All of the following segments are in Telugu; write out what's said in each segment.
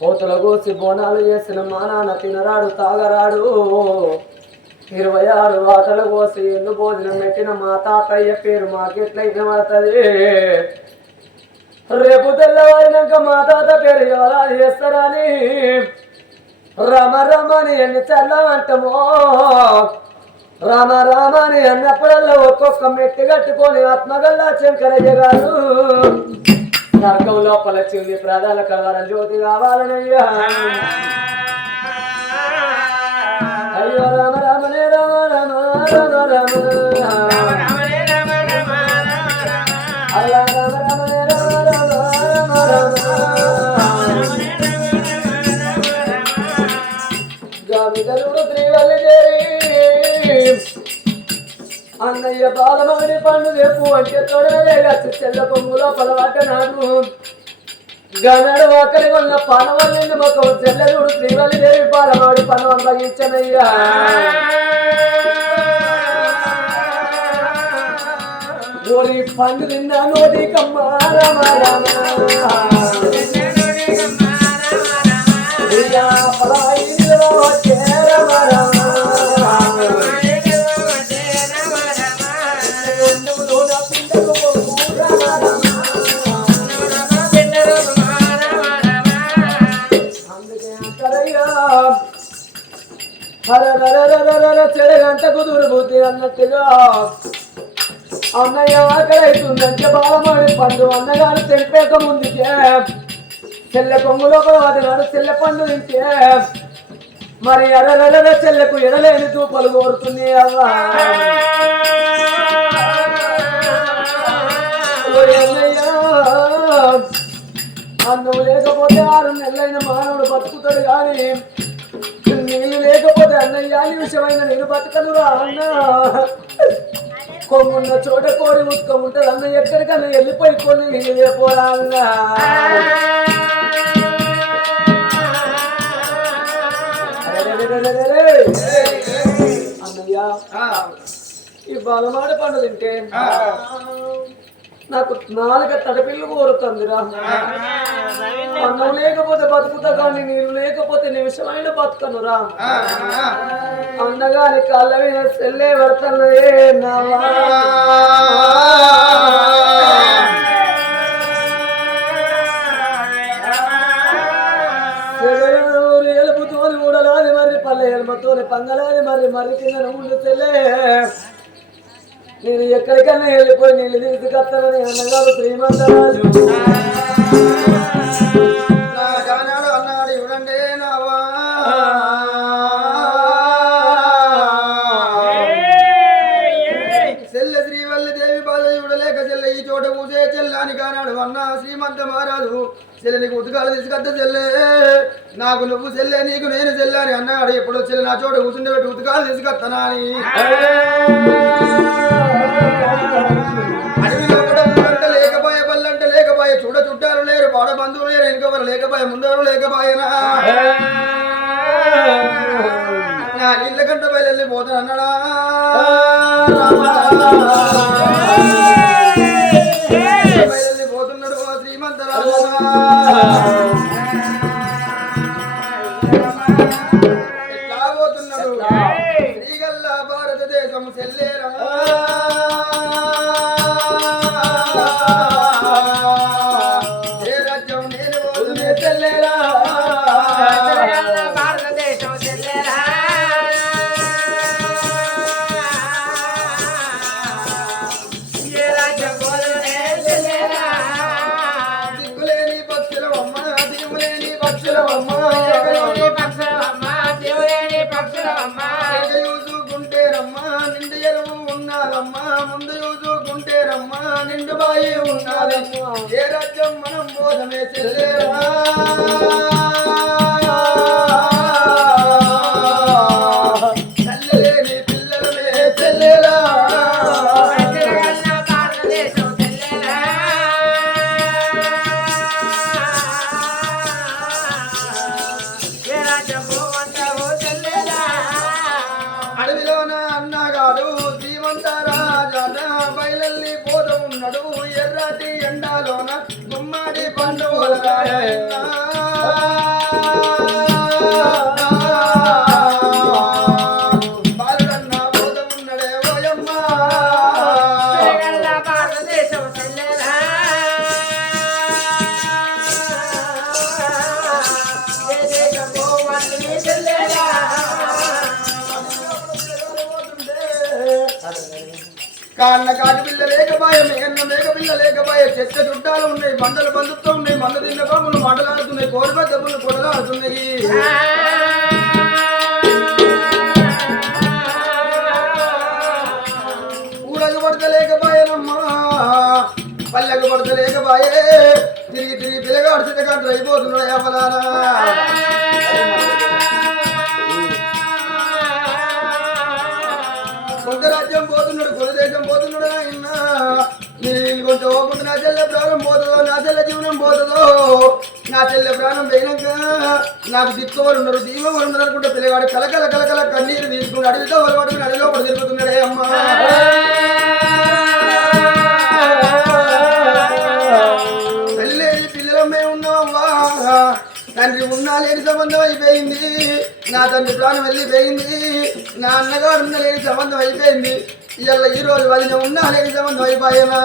కోతల కోసి బోనాలు చేసిన మా నాన్న తినరాడు తాగరాడు 26 వాటలు కోసి ఎందు భోజనం పెట్టిన మా తాతయ్య పేరు మాకెట్లా వినబడుతుంది. రేపు తెల్లవారినాక మా తాత పేరు ఎలా చేస్తారని రమ రమని ఎన్ని చల్లవంటమో రామ రామని అన్నప్పుడల్లా ఒక్కొక్క మెట్టి కట్టుకొని ఆత్మగల్లా శంకరయ్య గారు నరకం లోపల చెల్లి ప్రాధాల కలవరం జ్యోతి కావాలనయ్యా. అయ్యో రామ రామనే రామ రామ రామ రామ అలా రామ రామనే రామ రామ రామ గామిదలుడు శ్రీవల్లి అన్నయ్య బాలమని పండు రేపు అంటే తొడలేగచ్చు చెల్ల పొంగులో పలవాటనాడు గనడు ఒకరి వల్ల పనవల్లింది మొక్కం చెల్లెలుడు శ్రీవల్లి దేవి పాలవాడి పనవం భగించనయ్యా. ఓరి పండు నిన్నా నోటి కమ్మ రామ రామ పలాయి రామ రామ చెడగంట కుదురు బుద్ధి అన్నట్టుగా అన్నయ్య ఆకలైతుందంటే బాలమాడి పండు అన్నగారు తెంపేక ముందుకే చెల్లె కొంగులో వదినాడు చెల్లె పండు తింటే మరి ఎర్ర చెల్లెకు ఎడలేని తూపలు కోరుతుంది అవ్వా. అన్నం లేకపోతే 6 నెలలైన మానవుడు బతుకుతాడు కానీ నీళ్ళు లేకపోతే అన్నయ్య నిమిషమైన నేను బతకనురా అన్న. కొమ్మున్న చోట కోరి ఉత్కం ఉంటుంది అన్న ఎక్కడికన్నా వెళ్ళిపోయి కొన్ని నీళ్ళు లేపోరా అన్న. అన్నయ్య ఈ బాలమాడ పండు తింటే నాకు 4 తడపిల్లు కోరుతుందిరా. అన్నం లేకపోతే బతుకుతా కానీ నీరు లేకపోతే నిమిషమైన బతుకనురా. అన్నగారి కళ్ళ మీద చెల్లే పడుతున్నదే నావా. ఎలుపుతోని ఊడలాది మర్రి పల్లె ఎలుమతోని పంగలాది మర్రి కింద ఉండు చెల్లే. నేను ఎక్కడికన్నా వెళ్ళిపోయి నీళ్ళు తీసుకొస్తానని అన్నగారు శ్రీమంతరాజు అన్నాడు. ఇవ్వండి నావా చెల్లె శ్రీవల్లి దేవి బాధ ఇవ్వలేక చెల్లె ఈ చోట కూసే చెల్లాని కానాడు అన్న శ్రీమంత మహారాజు. చెల్లె నీకు ఉతకాలు తీసుకొద్ద చెల్లె నాకు నువ్వు చెల్లె నీకు నేను చెల్లని అన్నాడు. ఎప్పుడు చెల్లె నా చోట కూర్చుండే పెట్టి ఉతకాలు తీసుకొస్తానా అని అడవిలో అంటే లేకపోయే బల్లంటే లేకపోయే చూడ చుట్టాలు లేరు పాడ బంధువులు లేరు ఇంకొకరు లేకపోయే ముందరు లేకపోయేనా నా నీళ్ళ గంట బయలుపోతాను అన్నాడా. బయలుపోతున్నాడు శ్రీమంతరాజు. ఎట్లా పోతున్నాడు శ్రీగల్లా భారతదేశం చెల్లేరా. నిండు ఎరువు ఉన్నాదమ్మా ముందు చూసుకుంటే రమ్మా నిండు బాయి ఉన్నాదమ్మా ఏ రాజ్యం మనం బోధమే చెల్లేరా. తల్లిలేని పిల్లలమే చెల్లేరా. అడవిలోన అన్నగాడు శ్రీమంతరాజా బయలల్లి పోతూ ఉన్నాడు ఎర్రటి ఎండాలోన గుమ్మడి పండు కాళ్ళ కాటి పిల్ల లేకపాయ మేఘన్న మేఘ పిల్ల లేకపాయ చెట్ట చుట్టాలు ఉన్నాయి బండలు బంధుత్వం ఉన్నాయి మంద తిన్న పాములు మండలాడుతున్నాయి కోరిక దెబ్బలు కొడలాడుతున్నాయి ఊడకు పడతలేకపాయనమ్మా పల్లెకు పడతలేకపాయే తిరిగి తిరిగి పిల్లగాడు చిన్నగాడు అయిపోతున్నాడు యాపలారా కొంత రాజ్యం పోతున్నాడు కొల దేశం పోతున్నాడు ఆయన నేను కొంచెం పోకుండా నా చెల్లె ప్రాణం పోతుందో నా చెల్లె జీవనం పోతుందో నా చెల్లె ప్రాణం పోయినాక నాకు దిక్కువలు ఉన్నారు దీవలు ఉన్నారు అనుకుంటే పిల్లగాడు కలకల కలకల కన్నీరు తీసుకుని అడవితో పట్టుకుని అడవిలో కూడా తిరుగుతున్నాడే అమ్మా తల్లి పిల్లలమ్మే ఉన్నావమ్మా తండ్రి ఉన్నా లేని సంబంధం అయిపోయింది నా తండ్రి ప్రాణం వెళ్ళిపోయింది నా అన్నగారు ఉన్న లేని సంబంధం అయిపోయింది ఇవాళ ఈ రోజు వదిన ఉన్నా లేని సంబంధం అయిపోయానా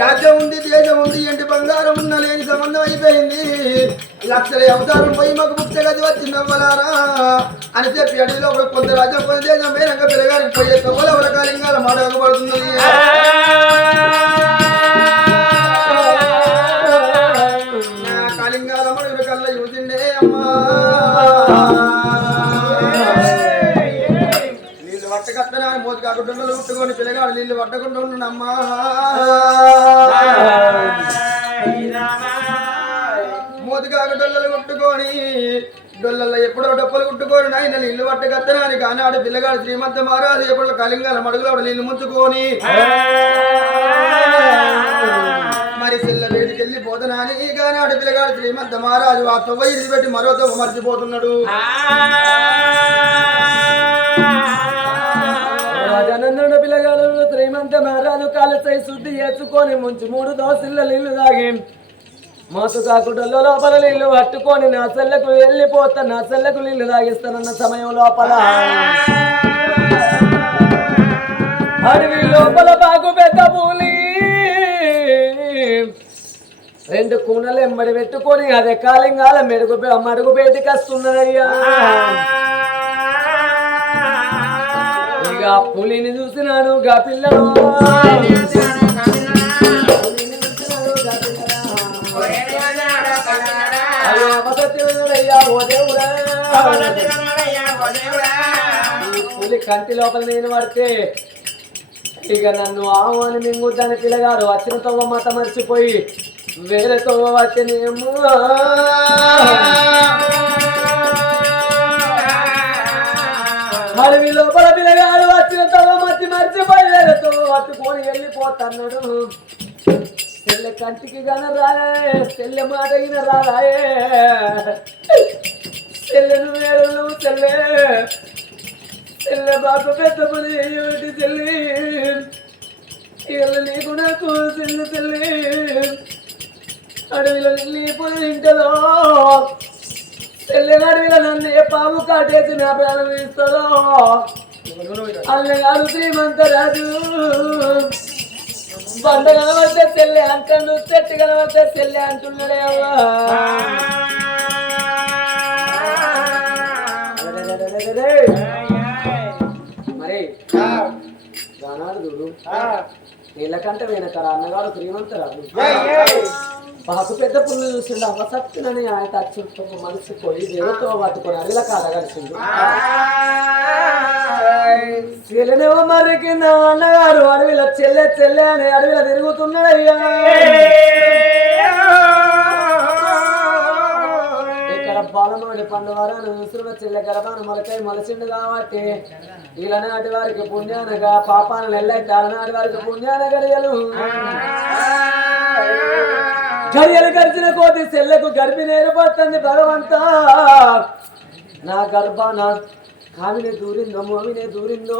రాజ్యం ఉంది దేశం ఉంది ఇంటి బంగారం ఉన్న లేని సంబంధం అయిపోయింది లక్షల అవతారం పోయి మాకు ముఖ్య గది వచ్చిందవ్వలారా అని చెప్పి అడవిలో కొంత రాజ్యం కొంత దేశం పోయినాక పిల్లగారికి పోయే తొవ్వల వరకాలింగాల మాడకపడుతుంది కాలింగాల మడుగుల కళ్ళ యూజిండే అమ్మా నీళ్ళు పట్టకట్టనా మోతి కాకుండా ఉట్టుకొని పిల్లగాడు నీళ్ళు పట్టకుండా ఉండమ్మా మోతిగా డొల్లలు కుట్టుకొని డొల్లల్లో ఎప్పుడో డొప్పలు కుట్టుకొని నాయన నీళ్ళు పట్టకత్తనాని కానాడు పిల్లగాడు శ్రీమంత మహారాజు ఎప్పుడు కలింగాల మడుగులో నీళ్ళు ముంచుకొని మరి పిల్ల వేడికి వెళ్ళిపోతున్నాని కానాడు పిల్లగాడు శ్రీమంత మహారాజు ఆ తొవ్వ ఇడిచి పెట్టి మరో తొవ్వ మర్చిపోతున్నాడు రాజానందుడు పిల్లగాడు శ్రీమంత మహారాజు కాలసై శుద్ధి చేసుకొని ముంచి 3 దోసిళ్ళ నీళ్లు తాగి మోసు కాకుండా లోపల నీళ్లు పట్టుకొని నా సెల్లకు వెళ్ళిపోతా నా సెల్లకు నీళ్లు తాగిస్తానన్న సమయం లోపల అడవి లోపల బాగు పెద్ద పూలి 2 కూనలు ఎమ్మడి పెట్టుకొని అదే కాలింగాల మడుగు బయటికి వస్తున్నదయ్యా ఇక పులిని చూసినాను గా పిల్లలు పులి కంటి లోపల నేను పడితే ఇక నన్ను ఆవు అని మింగుద్దని పిల్లగాడు వచ్చిన తవ్వ మాట మర్చిపోయి వేరే తవ్వ వచ్చేనేమో అడవి లోపల పిల్లగాడు వచ్చిన తవ్వ మర్చిపోయి వేరే తవ్వ పట్టుకొని వెళ్ళిపోతున్నాడు చెల్లె కంటికి గన రాయే చెల్లె మాట గిన రాయే చెల్లెను వేరు చెల్లె చెల్లె బాబు పెద్ద పని ఏమిటి చెల్లి ఇళ్ళ నీకు నాకు చెల్లి అడవిలో నీపోయి ఇంటలో చెల్లె అడవిలో నన్ను ఏ పాము కాటేసి నా ప్రాణం ఇస్తారో అన్నగారు శ్రీమంత రాజు బండ కనబడితే చెల్లె అంటాడు చెట్టు కనబడితే చెల్లె అంటున్నాడే అవ్వా మరి గానాడు వీళ్ళకంటే వెనకరా అన్నగారు శ్రీమంతరాజు బాకు పెద్ద పుల్లు చూసిండు అవసత్తునని ఆయన తచ్చుతో మనసు పోయి దేవుతో పట్టుకొని అడిల కాడగలిసిండు చెల్లెనేమో మరి కింద అన్నగారు అడవిలో చెల్లె అని అడవిలో తిరుగుతున్నాడయ్యా ఇక్కడ బాలమాడి పండువారాను విసురున చెల్లె గర్భాను మొలకై మొలచిండు కాబట్టి ఈలనాటి వారికి పుణ్యానగా పాపాలను వెళ్ళైతే అలనాటి వారికి పుణ్యాన గడియలు గడిచిన కోతి చెల్లెకు గర్భిణి ఏర్పడుతుంది భగవంత నా గర్భాన కామినే దూరిందో మోమినే దూరిందో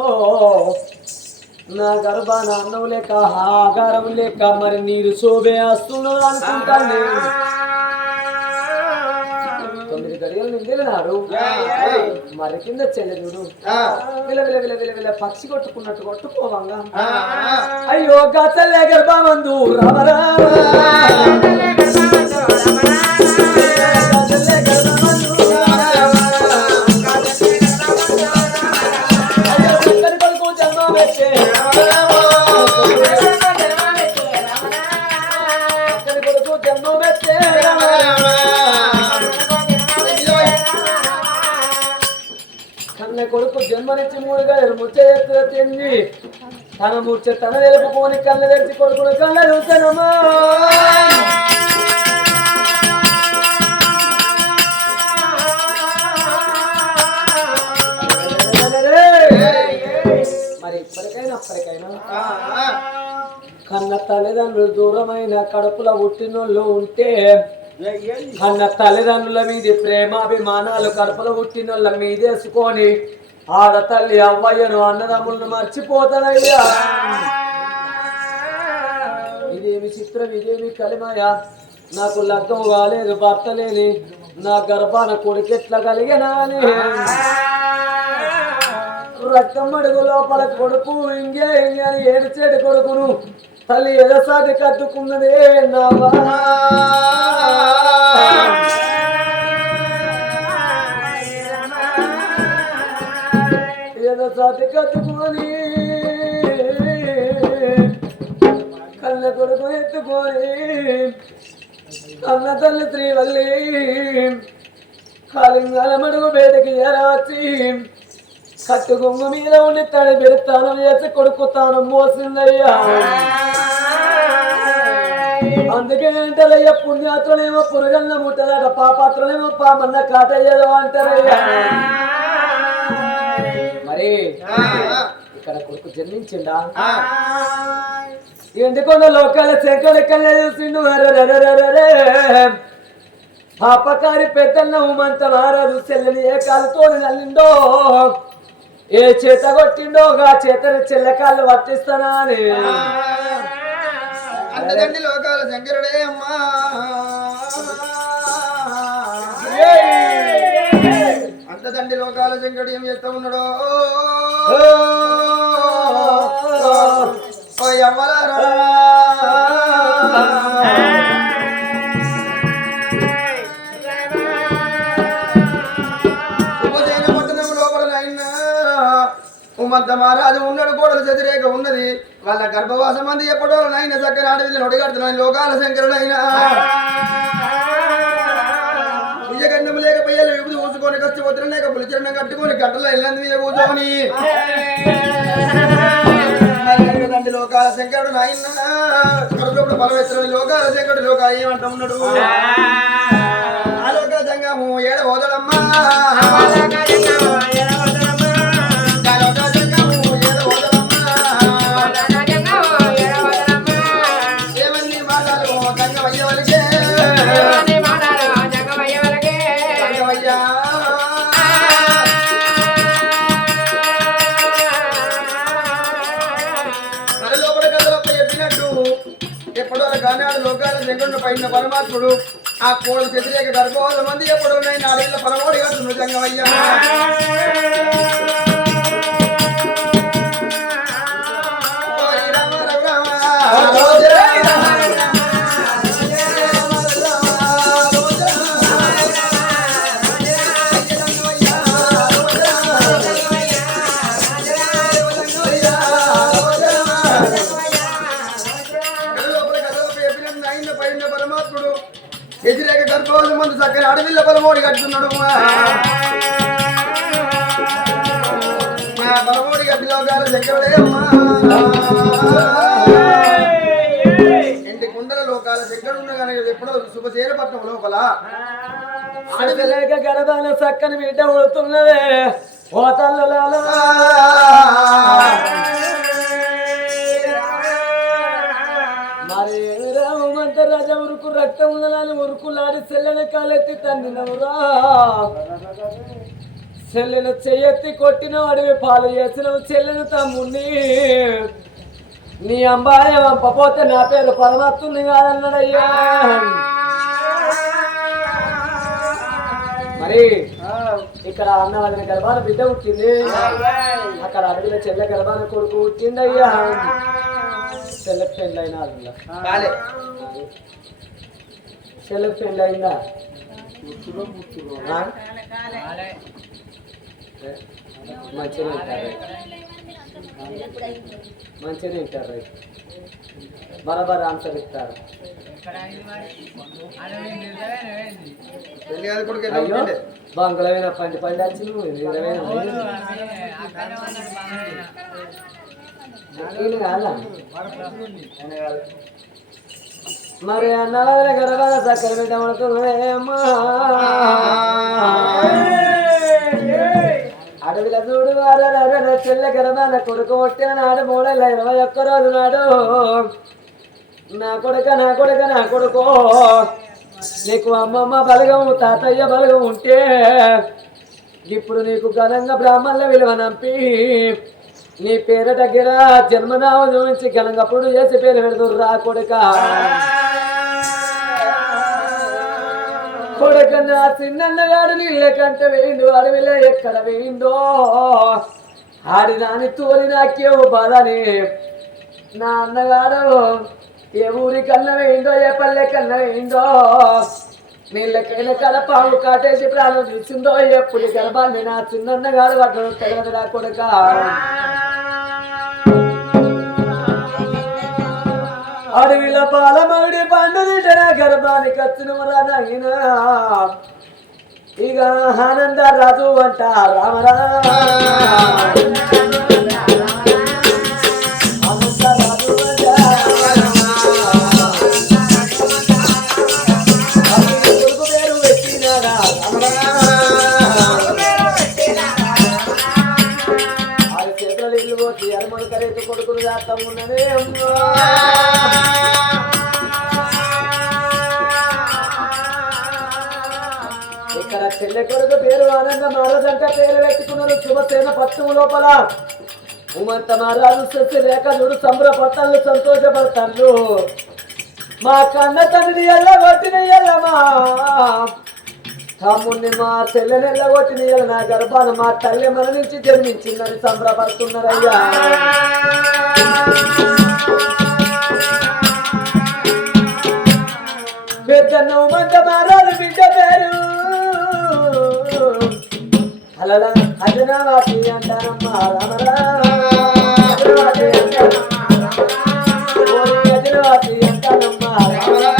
నా గర్భాన అన్నం లేక ఆహారం లేక మరి నీరు శోభే వస్తున్నది అనుకుంటాను. 9 గడియలు నిండినాడు మరి కింద చెల్లెదుడు విల విల విల విల విల పక్షి కొట్టుకున్నట్టు కొట్టుకోవంగా అయ్యో గతలే గర్భమందు రామరామ కొడుకు జన్మనిచ్చి 3 గడియలు ముచ్చ తింది తన ముచ్చ తన తెలుపుకొని కళ్ళు తెచ్చి కొడుకును కళ్ళ చూసానమ్మా. మరి ఇప్పటికైనా అప్పటికైనా కన్న తల్లిదండ్రులు దూరమైన కడుపులో పుట్టినోళ్ళు ఉంటే కన్న తల్లిదండ్రుల మీద ప్రేమాభిమానాలు కడుపులో పుట్టినోళ్ళ మీదేసుకొని ఆడతల్లి అవ్వయ్యను అన్నదమ్ములను మర్చిపోతానయ్యా. ఇదేమి చిత్రం ఇదేమి కలిమయా నాకు లగ్గం కాలేదు భర్త లేని నా గర్భాన కొడుకెట్లా కలిగినా అని రక్తం అడుగు లోపల కొడుకు ఇంగే అని ఏడ్చేడు కొడుకును తల్లి ఎదసాది కట్టుకున్నదే నావా ఎదసాది కట్టుకొని కళ్ళ కొడుకు ఎత్తుకొని కన్న తల్లి శ్రీవల్లి కాలింగాల మడుగు బయటకి చేరవచ్చి కట్టుకొమ్మ మీద ఉండి తడి పెడతాను చేసి కొడుకు తాను మోసిందయ్యా. అందుకే అంటారయ్యా పుణ్యాత్రులేమో పురుగన్న ముట్టదట పాపాత్రులేమో పామన్న కాటయ్యదో అంటారయ్యా. మరి ఇక్కడ కొడుకు జన్మించిండా ఎందుకొండ లోకాల శంకరెక్కలే చూసిండు పాపకారి పెద్దన్న ఉమంత మహారాజు చెల్లని ఏ కాలుతో నల్లిండో ఏ చేత కొట్టిండో ఆ చేతని చెల్లెకాళ్ళు వర్తిస్తానా అని అంతదండి లోకాల శంకరుడే అమ్మా. అంతదండి లోకాల శంకరుడు ఏం చేస్తా ఉన్నాడో ఉమంత మహారాజు ఉన్నాడు కోడలు చదిరేక ఉన్నది వాళ్ళ గర్భవాసం అంది ఎప్పుడో నైనా చక్కని అడవిని నొడిగడుతున్నాను లోకాల శంకరుడైనా భుజగండము లేక పొయ్యలు విభుది ఊసుకొని కచ్చి వదిలిన లేక పులిచరణ కట్టుకొని గట్టలో ఇల్లంది మీద కూర్చొని తండ్రి లోకాల శంకరుడు నాయన కడుపుడు బలవేశ్వరుడు లోకాల శంకరుడు లోక ఏమంట ఉన్నాడు ఆలోక జంగము ఏడ ఓదడమ్మా లోకాల శంకరుడు పైన పరమాత్ముడు ఆ కోడలు వ్యతిరేక గర్భవాల మంది ఎప్పుడు ఉన్నాయి అడవిలో పరమోడి కడుతుంది జంగమయ్యా. వ్యతిరేక గర్భవాల మంది చక్కని అడవిలో పరమోడి కడుతున్నాడు మా పరమోడి గడ్డి లోకాల శంకరుడే అమ్మా. ఇంటి కుండల లోకాల శంకరుడు ఉన్న కానీ ఎప్పుడో శుభశీలపట్నం లోపల అడవిలేక గడదాన చక్కని బిడ్డ ఉడుతున్నదే ఓ తల్లులలో మరి రామంత రాజా ఉరుకు రక్తం ఉన్నదాన్ని ఉరుకులాడి చెల్లని కాలెత్తి తండ్రినవురా చెల్లెను చెయ్యెత్తి కొట్టిన అడవి పాలు చేసిన చెల్లెను తమ్ముణ్ణి నీ అంబాయ వంపపోతే నా పేరు పరమాత్ముని కాదన్నాడయ్యా. మరి ఇక్కడ అన్న వదిన గర్భాన బిడ్డ పుట్టింది, అక్కడ అడవిలో చెల్లె గర్భాన కొడుకు పుట్టిందయ్యా. చెల్లెకి పెళ్ళైనా చెల్లెకి పెళ్ళయిందా? మంచిగా తింటారు, బరాబర్ ఆన్సర్ ఇస్తారు. అయ్యో బంకులమైన పండి పండి వచ్చి కాదా? మరి అన్నల గర్భాన చక్కర పెట్టమడుతుందేమ్మా. అడవిలో చూడు చెల్లె గర్భాన కొడుకు కొట్టిన నాడు 321 రోజు నాడు నా కొడుక నా కొడుక నా కొడుకో నీకు అమ్మమ్మ బలగం తాతయ్య బలగం ఉంటే ఇప్పుడు నీకు ఘనంగా బ్రాహ్మణుల విలువ నంపి నీ పేరు దగ్గర జన్మనామం నుంచి ఘనంగా పుడు చేసి పేరు పెడుతురు రా కొడుక. కొడుక నా చిన్నగాడు నీళ్ళ కంటే వేయిండు అడవిలో ఎక్కడ వేయిందో ఆడిదాని తోలి నాకేవో బాధని నా అన్నగాడు ఏ ఊరి కన్నా వేయిందో ఏ పల్లె కన్నా వేయిందో నీళ్ళకైనా కడ పాము కాటేసి ప్రాణం చూసిందో ఎప్పుడు గర్భాన్ని నా చిన్నగాడు పట్టడం తెగదురా కొడుక. అడవిలో పాలమౌడి పండు తింటే గర్భానికి వచ్చినవరా నాయనా. ఇక ఆనంద రాజు అంట రామరా కొడుకులు చేస్తామున్నదే అమ్మా. ఇక్కడ చెల్లె కొడుకు పేరు ఆనంద మహారాజంట పేరు పెట్టుకున్నారు. శుభసేన పట్టణం లోపల ఉమంత మహారాజు సస్య రేఖ చూడు సంబరపడతాను సంతోషపడతాను. మా కన్న తండ్రి ఎల్లగొట్టిన ఎల్లమా తమ్ముడిని మా చెల్లెని ఎల్లగొట్టిన నా గర్భాన మా తల్లి మరణించి జన్మించిందని సంబరపడుతున్నారయ్యా. పెద్దన్న ఉమంత మహారాజు బిడ్డ పేరు అలా అజనావాసి అంటారమ్మా రామరా. అజనావాసి అంటారమ్మా రామరా.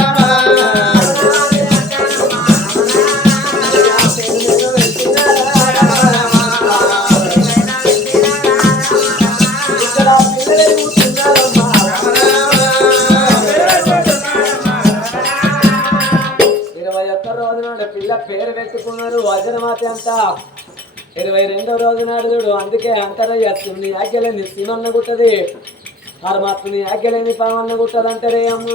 పిల్ల పేరు పెట్టుకున్నారు వజ్రమాత అంట. 22వ రోజు నాడు చూడు అందుకే అంటారయ్యా నీ ఆజ్ఞలేని సీమన్న గుట్టది పరమాత్మని ఆజ్ఞలేని పావన్న గుట్టదంటారే అమ్మ.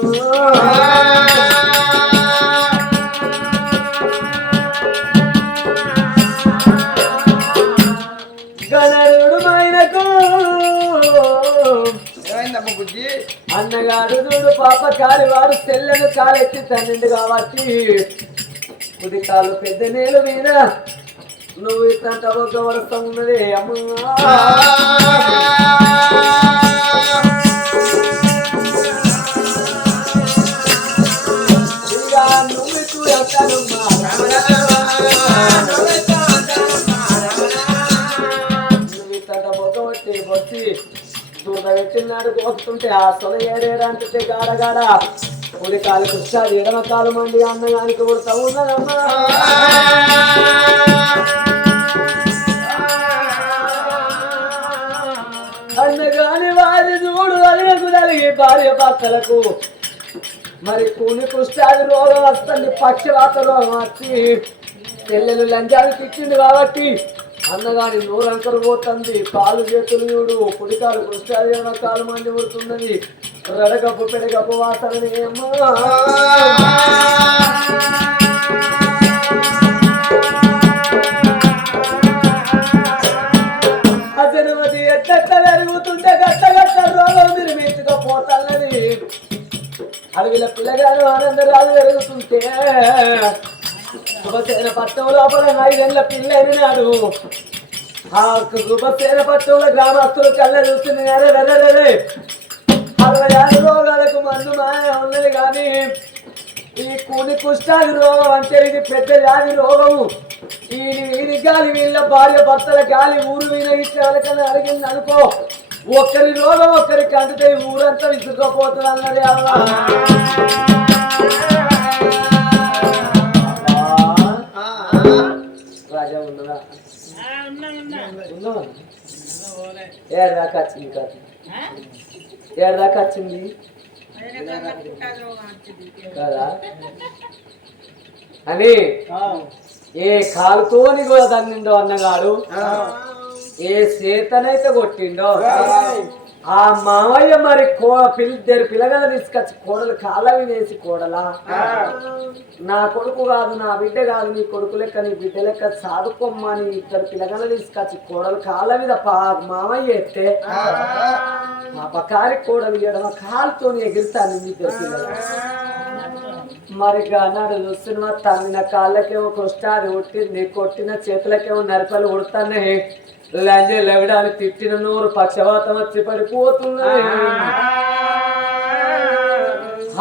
గణరుడు మైనకు అన్నగాడు చూడు పాప కాలివాడు చెల్లెను కాలెత్తి తన్నిండు కాబట్టి కుదికాలు పెద్ద నేల మీద నువ్వు ఇట్లాంటి ఒక వరస ఉన్నది అమ్మా. నువ్వు చూడమ్మా నువ్వు ఇట్లాంటి ఒక వచ్చి దూర పెట్టినాడు కోస్తుంటే ఆ సొల ఏరేడంటే గాడగాడ ఉడి కాలు కుష్టాది ఎడమ కాలు మంది అన్నగానికి కొడుతా ఉన్నదమ్మా. అన్నగాని వారి చూడు అలిగకు కలిగి భార్య భర్తలకు మరి కూలి కుష్టాది రోగం వస్తుంది, పక్షవాత రోగం వచ్చి చెల్లెలు లంచానికి ఇచ్చింది కాబట్టి అన్నగాని నూరంకరు పోతుంది. కాలు చేతులు చూడు పుడికాలు కుష్టాది ఎడమ కాలు మంది పడుతున్నది. రడగప్పు పెడగప్పు వాసనని అమ్మా. అడవిల పిల్లగాడు ఆనందరాలు పెరుగుతుంటే శుభసేన పట్టణం లోపల 5 ఏళ్ల పిల్ల అయినాడు. ఆ శుభసేన పట్టణంలో గ్రామస్తులు కళ్ళ చూస్తుంది. 66 రోగాలకు మందు మాయ ఉన్నది కానీ ఈ కూని కుష్టాది రోగం అంటే ఇది పెద్ద వ్యాధి రోగము. వీడి గాలి వీళ్ళ భార్య భర్తల గాలి ఊరు మీద ఇట్లా అడిగింది అనుకో, ఒక్కరి రోగం ఒక్కరికి అంటుతే ఊరంతా విసుకపోతుంది అన్నది. రాజా ఉన్నదా? ఏడాకా వచ్చింది కాదు, ఏడాకా వచ్చింది కదా అని ఏ కాలుతోని కూడా తన్నిండో అన్నగాడు, ఏ చేతనైతే కొట్టిండో ఆ మామయ్య మరి పిల్లగల తీసుకొచ్చి కోడలు కాళ్ళవి వేసి కోడలా నా కొడుకు కాదు నా బిడ్డ కాదు నీ కొడుకు లెక్క నీ బిడ్డ లెక్క సాదుకోమ్మని ఇద్దరు పిల్లగల తీసుకొచ్చి కోడలు కాళ్ళ మీద మామయ్య ఎత్తే మా పకారి కోడలు ఎడమ కాలుతోని ఎగిరితాను ఇద్దరు పిల్లలు. మరి అన్నాడు చూస్తున్నా తమ్మిన కాళ్ళకేమో కొష్టాది కొట్టింది, కొట్టిన చేతులకేమో నరకలు ఉడతాయి, లంజ లెగడాలు తిట్టిన నోరు పక్షవాతం వచ్చి పడిపోతున్నాయి.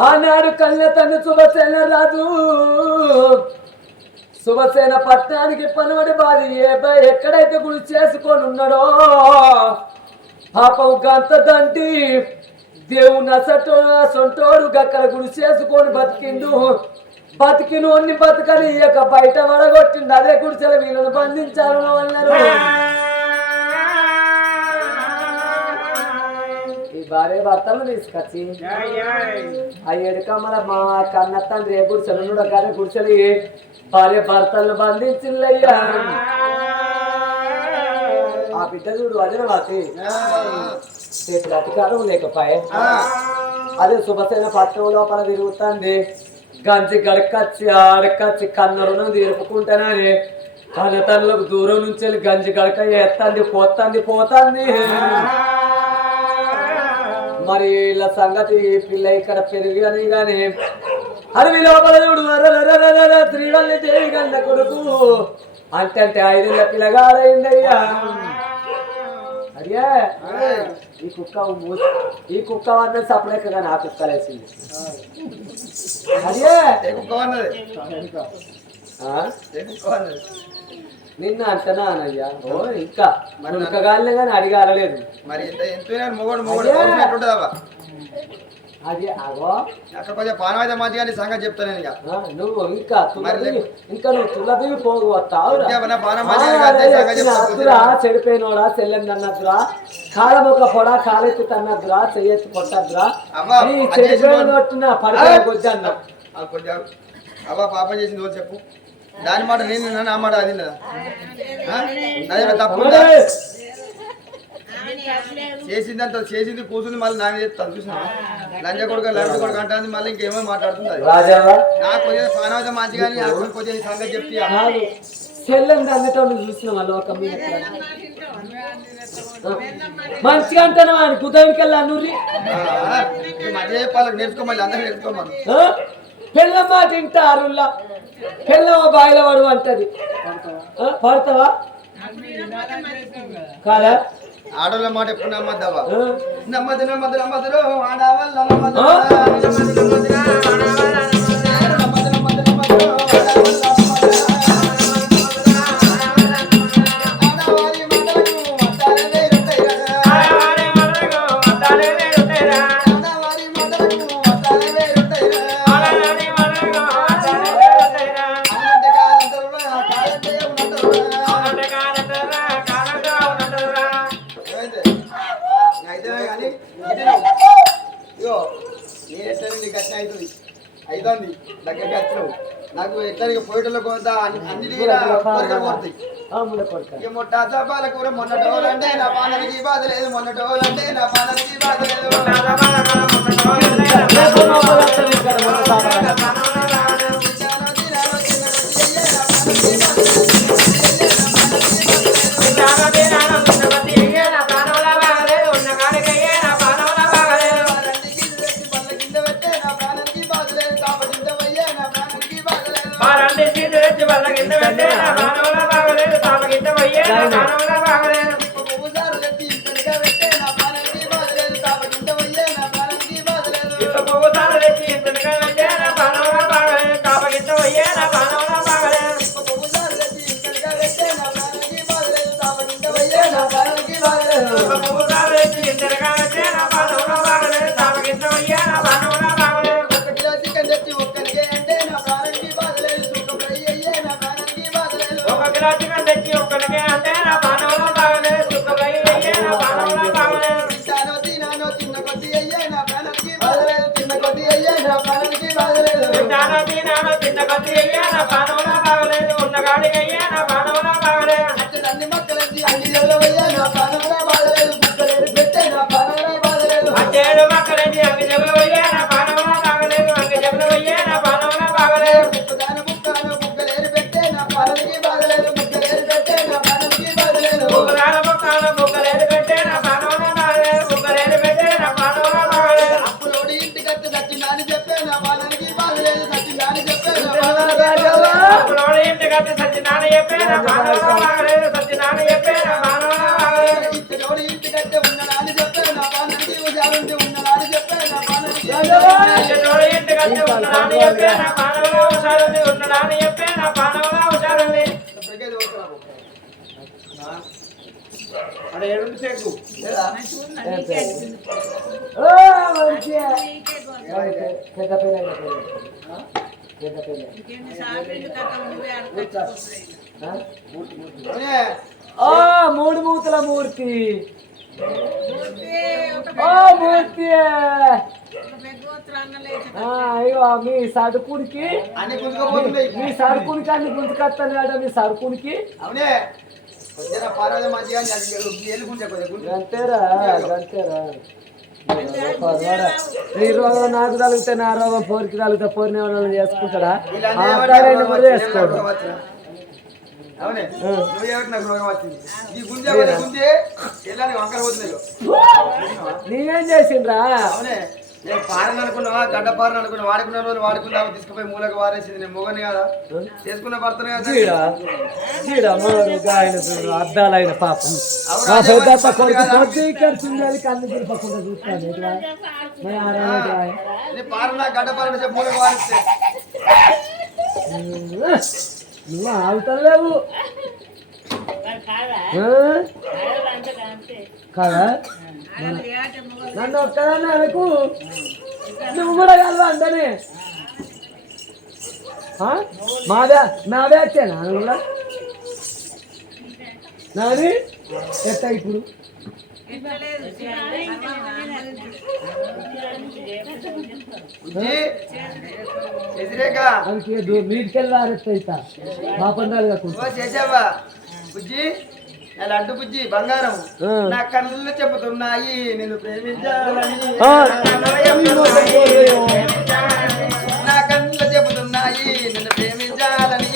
ఆనాడు కళ్ళ తండ్రి శుభసేన రాజు శుభసేన పట్టణానికి పనుబడి బాధి ఎక్కడైతే గుడి చేసుకొని ఉన్నాడో పాపం గంత దంటి దేవుని సొంటోడు గక్కడ గుడి చేసుకొని బతికిండు. బతికినోన్ని బతకని ఇక బయట వడగొట్టిండు. అదే గుడిసెల వీళ్ళను బంధించాలని అన్నారు. ఈ భార్య భర్తలు తీసుకొచ్చి ఆ ఎడకమ్మల మా కన్న తండ్రి ఏ గుడిసెలు కానీ గుడిసెలు భార్య భర్తలను బంధించిందయ్యా. ఆ బిడ్డ చూడు వజనవాతి చేతులు అధికారం లేకపోయే అదే శుభసేన పట్టణం లోపల తిరుగుతుంది. గంజి గడకచ్చి ఆడకచ్చి కన్న రుణం తీర్పుకుంటానని కన్నతల్లకు దూరం నుంచి వెళ్ళి గంజి గడక ఎత్తంది పోతుంది. మరి వీళ్ళ సంగతి పిల్ల ఇక్కడ పెరిగి గాని అడవి లోపల చూడు శ్రీవల్లి దేవి గన్న కొడుకు అంటే 5 ఏళ్ల పిల్లగాడైందయ్యా. అయ్యా ఈ కుక్క అన్న సపరేట్గా నా కుక్కలేసింది. అదే నిన్న అంటనా అనయ్యా ఇంకా ఉడకగాలే కానీ అడిగారలేదు. అది అగో పానవాయిదా మంచి కానీ సంగతి చెప్తాను ఇక నువ్వు ఇంకా నువ్వు తులదివి పోగొత్తావు. చెడిపోయినోడా చెల్లెండి అన్నద్దురా, కాలం ఒక పొడా కాలెత్తి అన్నద్దురా, చెయ్యెత్తి కొట్టద్దురా, చెడిపోయినట్టున పడిపోయి అన్నా. అవ్వ పాపం చేసింది చెప్పు, దాని మాట నేను నా మాట అది తప్పు చేసిందంత చేసింది కూర్చుంది మళ్ళీ నాకు చెప్తాను చూసిన లంజ కొడుకు అంటుంది మళ్ళీ ఇంకేమో మాట్లాడుతుంది. నాకు కొంచెం పానవతం మంచి కానీ కొంచెం సంగతి చెప్తే చెల్లెండి అన్నిటోళ్ళు చూసిన వాళ్ళు ఒక మంచిగా అంటాను అని కుదవికెళ్ళి అన్నూరి మధ్య చెప్పాలి నేర్చుకోమని అందరూ నేర్చుకోమని పెళ్ళమ్మ తింటారు పెళ్ళమ్మ బాయిల వాడు అంటది పడతావా కాదా? ఆడోళ్ళ మాట ఎప్పుడు నమ్మద్దావా? నమ్మదు ఆడవాళ్ళు అవుతుంది దగ్గరికి వచ్చినావు నాకు ఎట్లా పోయేటలో కొంత అన్నిటికీ మొట్ట సపాల కూర మొన్నటోలంటే నా పానానికి బాధ లేదు, మొన్నటోలంటే నా పానానికి బాధ లేదు. కింద పెట్టే నా ప్రాణానికి పువ్వుదారులెత్తి ఇంతగా పెట్టే నా ప్రాణానికి బాధలేదు తాపకింత వయ్యే నా ప్రాణానికి బాధలేదు పువ్వుదారులెత్తి ఇంతగా పెట్టే నా ప్రాణానికి బాధలేదు తాపకింత వయ్యే నా ప్రాణానికి బాధలేదు ఒక కిలో చికెన్ తెచ్చి ఒక్కరికే అంటే నా ప్రాణానికి బాధలేదు సుఖం అయ్యే నా ప్రాణానికి బాధలేదు తింటానో తినానో తిన్న కొద్ది అయ్యే నా ప్రాణానికి బాధలేదు తిన్న కొద్ది అయ్యే నా ప్రాణానికి బాధలేదు అన్ని మక్కలెత్తి అన్ని జల్లవయ్యా నా ప్రాణంగా బాధలేదు బుక్కలేరు పెట్టే నా ప్రాణంగా బాధలేదు ముక్కను బుక్కలేరు పెట్టే నా ప్రాణానికి బాధలేదు బుక్కలేరు పెట్టే నా ప్రాణానికి బాధలేదు అప్పులోడి ఇంటికత్తి సచ్చిందని చెప్పే నా ప్రాణానికి బాధలేదు సచ్చిందని చెప్పే నా ప్రాణానికి ఇంటిలోడి ఇంటికత్తి ఉన్నదాని చెప్పే నా ప్రాణానికి ఉజారుండి ఉన్నదాని చెప్పే నా ప్రాణానికి లేదా? అవునే? మూడు మూతల మూర్తి మూర్తి అయ్యో మీ సడుకునికి అన్ని గుంజుకపోతున్నాయి మీ సడుకునికి అన్ని గుంజుకొస్తాడు మీ సడుకునికి అవునే కొద్దిగా పార్వతి మంచిగా ఎల్లు గుంజే కొద్దిగా గంతేరా గంతేరా నీ రోగం నాకు తగిలితే నా రోగం పోరికి తగిలితే పోరిని ఎవరైనా చేసుకుంటాడా కూడా చేసుకోడు అవునే నువ్వు ఏమిటి నాకు రోగం వచ్చింది ఈ గుంజే గుంజే ఎలా వంకర పోతున్నాయి నీవేం చేసిండ్రా అవునే నేను పారని అనుకున్నావా గడ్డ పారని అనుకున్నా వాడుకున్న రోజు వాడుకున్నా తీసుకుపోయి మూలకు వారేసింది నేను మొగని కదా చేసుకున్న భర్తనే కదా అద్దాలైన పాపం మా పెద్దప్ప కొడుకు పొద్దుకొచ్చింది కన్ను తిరపకుండా చూస్తాను పారన గడ్డ పారని చెప్పి మూలకు వారిస్తే నువ్వు ఆగుతలేవు కదా నన్ను ఒక్కదాన్ని అనుకు నువ్వు కూడా కలవా అంటనే మాదే వచ్చానా కూడా నాది ఎట్ట ఇప్పుడు మీదికెళ్ళి ఆరెత్తా మా పందాలుగా చేసావా బుజ్జి లడ్డు బుజ్జి బంగారం నా కళ్ళు చెబుతున్నాయి నేను ప్రేమించాలని నా కళ్ళు చెబుతున్నాయి నేను ప్రేమించాలని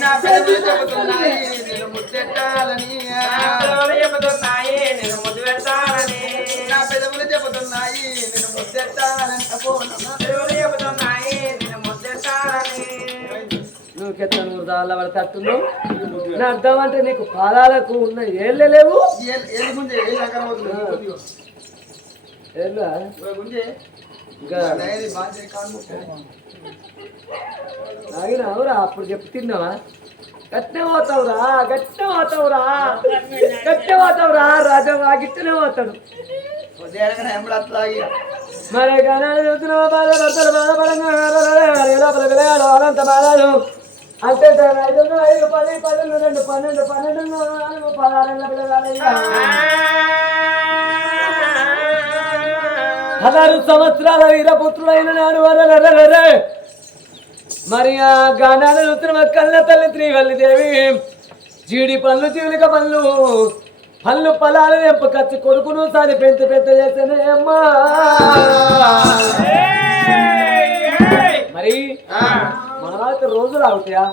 నా పెదవులు చెబుతున్నాయి నేను ముద్దెట్టాలని నా పెదవులు చెబుతున్నాయి నేను ముద్దెట్టాలని నువ్వుకెత్త నువ్వు దాళ్ళ పడతట్టున్నావు నా అర్థం అంటే నీకు పాదాలకు ఉన్న ఏళ్ళే లేవు ఆగినావురా అప్పుడు చెప్పి తిన్నావా గట్టే పోతావురా గట్టే పోతావురా గట్టే పోతావురా రాజా గిట్టనే పోతాడు మరి గానాలు చెబుతున్నావా బాధపడంగా అనంత బాధాలు అంటే 5 5 10 11 2 12 12 4 16 పిల్లగాలయ్యా 16 సంవత్సరాల వీరపుత్రులైన నాడు వరరే మరి ఆ గానాలు చూస్తున్న కళ్ళ తల్లి శ్రీవల్లిదేవి జీడి పళ్ళు జీవిక పళ్ళు పళ్ళు పొలాలు ఎంపకచ్చి కొడుకును సారి పెంత పెద్ద చేసేనే అమ్మా మరి మనకు రోజులు అవుతాయా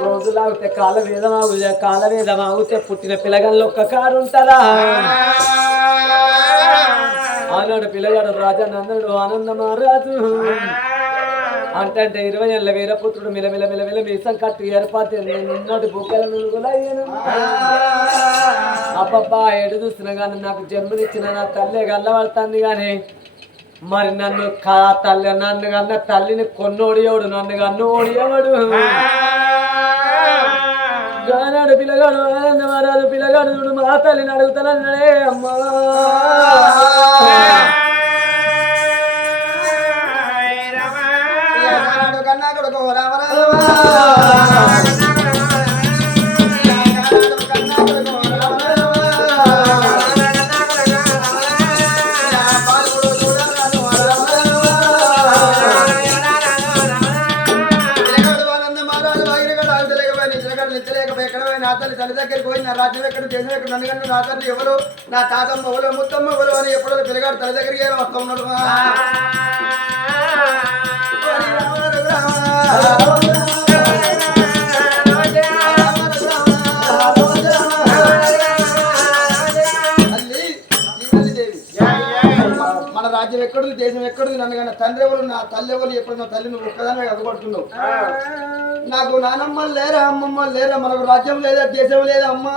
రోజులు అవుతే కాల వేదం ఆగితే పుట్టిన పిల్లగాళ్ళు ఒక్క కారు ఉంటుందా ఆనాడు పిల్లగాడు రాజా నందడు ఆనంద మహారాజు అంటే 20 ఏళ్ళ వీరపుత్రుడు మిలమిల మీసం కట్టి ఏర్పాటు నిన్నటి బుక్కల నులుగులయ్యను అబ్బబ్బా ఎడు చూస్తున్నా కానీ నాకు జన్మనిచ్చిన నా తల్లి గల్లబడుతుంది కానీ మరి నన్ను తల్లి నన్ను కన్న తల్లిని కొన్నోడు ఎవడు నన్ను కన్నోడు ఎవడు గానాడు పిల్లగాడు ఆనందమారాజు పిల్లగాడు చూడు మా తల్లిని అడుగుతానన్నాడే అమ్మా కన్నా కొడుకు తల్లి దగ్గరికి పోయి నా రాజ్యం ఎక్కడ దేశం ఎక్కడ నన్ను కన్నా నా తల్లి ఎవరు నా తాతమ్మ ఎవరు ముత్తమ్మ ఎవరు అని ఎప్పుడో పిల్లగాడు తల్లి దగ్గరికి వస్తా ఉన్నాడు మన రాజ్యం ఎక్కడుంది దేశం ఎక్కడుంది నన్ను కన్నా తండ్రి ఎవరు నా తల్లి ఎవరు ఎప్పుడు నా తల్లి నువ్వు ఒక్కదాని ఎగబడుతున్నావు నాకు నానమ్మ లేరా అమ్మమ్మ లేరా మనకు రాజ్యం లేదా దేశం లేదా అమ్మా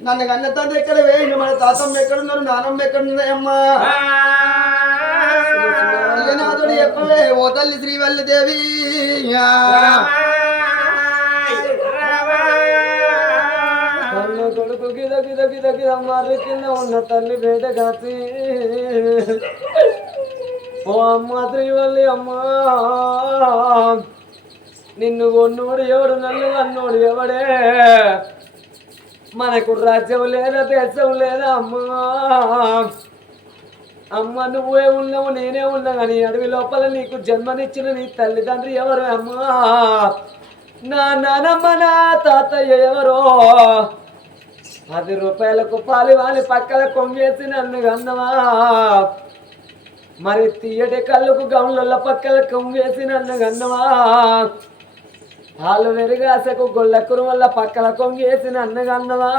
నన్ను కన్న తండ్రి ఎక్కడ వేయండి మన తాతమ్మ ఎక్కడున్నారు నానమ్మ ఎక్కడున్నాయమ్మా నాథుడు చెప్పవే ఓ తల్లి శ్రీవల్లి దేవి కొడుకు గిద గిద గిద గిద మర్రి కింద ఉన్న తల్లి బయట కాచి ఓ అమ్మ శ్రీవల్లి అమ్మా నిన్ను కొన్నోడు ఎవడు నన్ను కన్నోడు ఎవడే మనకు రాజ్యం లేదా దేశం లేదా అమ్మా అమ్మ నువ్వే ఉన్నావు నేనే ఉన్నా కానీ అడవి లోపల నీకు జన్మనిచ్చిన నీ తల్లిదండ్రి ఎవరు అమ్మా నా నానమ్మ నా తాతయ్య ఎవరో 10 రూపాయలకు పాలు వాని పక్కల కొంగేసి నన్ను కన్నవా మరి తీయటి కళ్ళకు గౌన్ల పక్కల కొంగేసి నన్ను కన్నవా పాలు వెరుగాసకు గొల్లకురు వల్ల పక్కల కొంగేసి నన్ను కన్నవా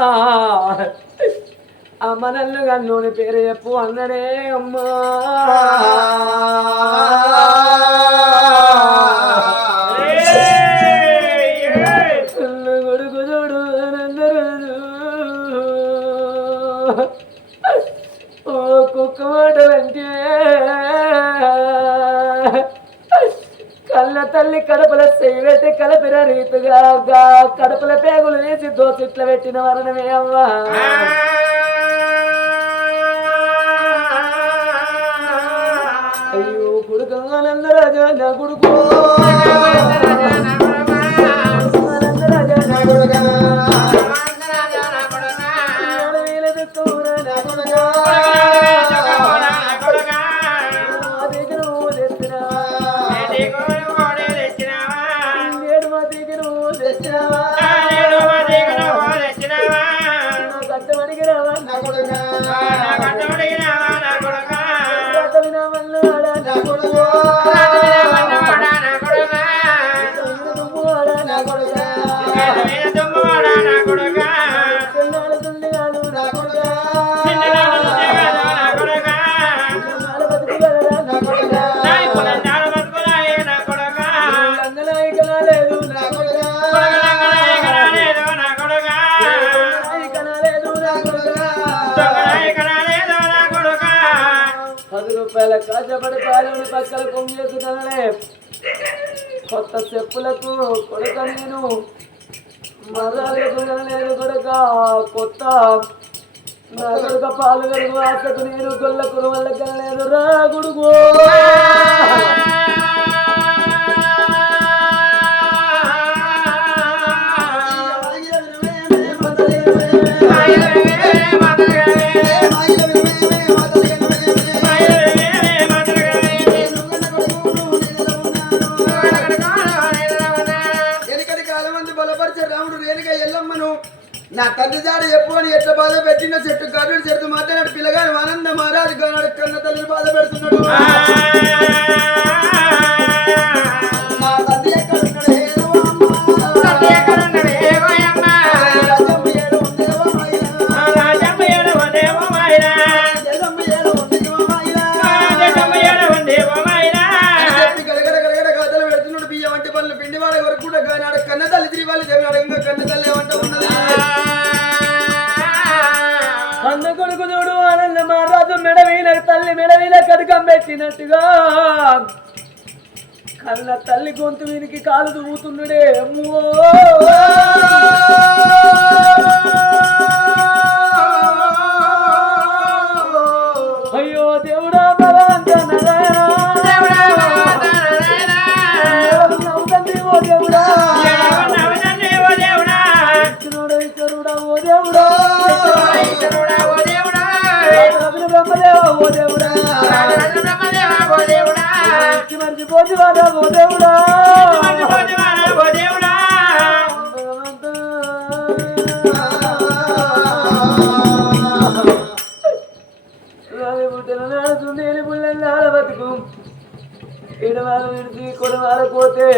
అమ్మ నన్ను కన్నోని పేరు చెప్పు అన్నడే అమ్మా కొడుకు చూడు అనందరాజు ఓ కుక్క మాటలంటే కళ్ళ తల్లి కడపల చెయ్యి కలపిన రీతిగా కడపల పేగులు వేసి దోసిట్ల పెట్టిన వరణమే అవ్వా అయ్యో కొడుకు ఆనందరాజా నా కొడుకు ఆనందరాజా నా కొడుకు కాజపడి పాలని పక్కల కొంగేసుకున్నానే కొత్త చెప్పులకు కొడుక నేను మర్రాలకు నేను కొడుక కొత్త నా కొడుక పాలు గడుగు ఆశకు నేను గొల్లకురు వల్ల కనలేదు రా గుడుగు నా తండ్రి దారి ఎప్పుడు అని ఎట్లా బాధ పెట్టిన చెట్టు కర్రుడు చెట్టు మాట్లాడు పిల్లగాడు ఆనంద మహారాజు గారు కన్న తల్లిని బాధ పెడుతున్నాడు నా తండ్రి మహారాజు మెడవీన తల్లి మెడవీన కడుకం పెట్టినట్టుగా కళ్ళ తల్లి గొంతు వీనికి కాలు దువ్వుతున్నాడే అమ్మో అయ్యో దేవుడా భగవంతుడా ఓ దేవుడా ఈశ్వరుడా ఓ దేవుడా బ్రహ్మదేవా ఓ దేవుడా మర్చిపోతువాడా ఓ దేవుడా బతుకు ఇడవారు విడిచి కొడవారు పోతే